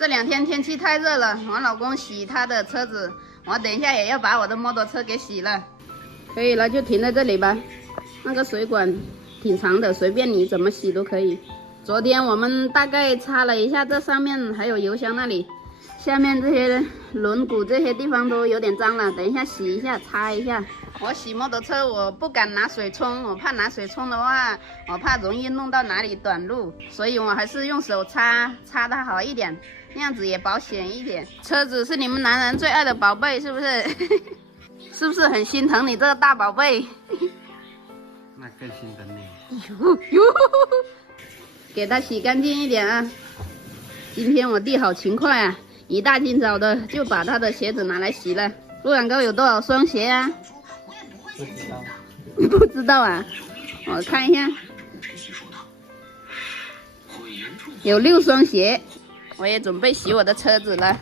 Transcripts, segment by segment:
这2天天气太热了，我老公洗他的车子，我等一下也要把我的摩托车给洗了。可以了，就停在这里吧。那个水管挺长的，随便你怎么洗都可以。昨天我们大概擦了一下，这上面还有油箱那里，下面这些轮毂这些地方都有点脏了，等一下洗一下，擦一下。我洗摩托车，我不敢拿水冲，我怕拿水冲的话，我怕容易弄到哪里短路，所以我还是用手擦，擦得好一点，那样子也保险一点。车子是你们男人最爱的宝贝，是不是？是不是很心疼你这个大宝贝？那更心疼你。哟，给它洗干净一点啊！今天我弟好勤快啊，一大清早的就把他的鞋子拿来洗了。陆远高有多少双鞋啊？不知道。不知道啊，我看一下，有6双鞋。我也准备洗我的车子了。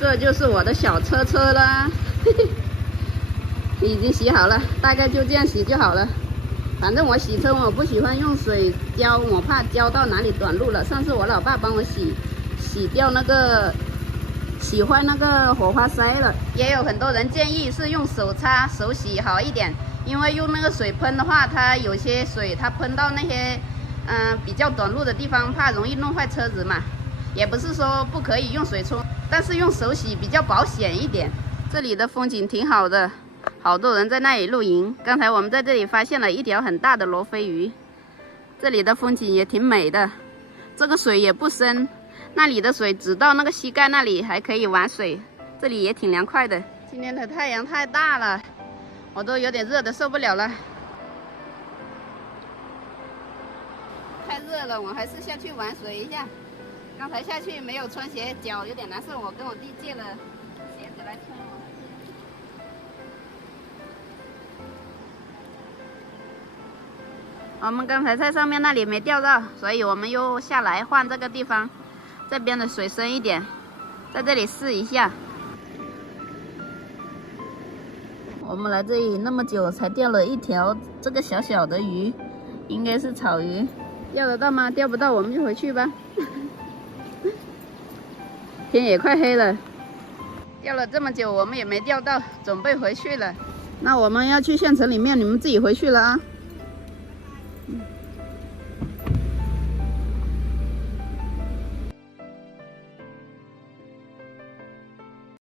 这就是我的小车车啦，已经洗好了，大概就这样洗就好了。反正我洗车我不喜欢用水浇，我怕浇到哪里短路了。上次我老爸帮我洗掉那个洗坏那个火花塞了。也有很多人建议是用手擦手洗好一点，因为用那个水喷的话，它有些水它喷到那些比较短路的地方，怕容易弄坏车子嘛。也不是说不可以用水冲，但是用手洗比较保险一点。这里的风景挺好的，好多人在那里露营。刚才我们在这里发现了一条很大的罗非鱼，这里的风景也挺美的。这个水也不深，那里的水只到那个膝盖那里，还可以玩水。这里也挺凉快的。今天的太阳太大了，我都有点热的受不了了。太热了，我还是下去玩水一下。刚才下去没有穿鞋，脚有点难受，我跟我弟借了鞋子来穿。我们刚才在上面那里没钓到，所以我们又下来换这个地方，这边的水深一点，在这里试一下。我们来这里那么久，才钓了一条这个小小的鱼，应该是草鱼，钓得到吗？钓不到我们就回去吧。天也快黑了，钓了这么久，我们也没钓到，准备回去了。那我们要去县城里面，你们自己回去了啊。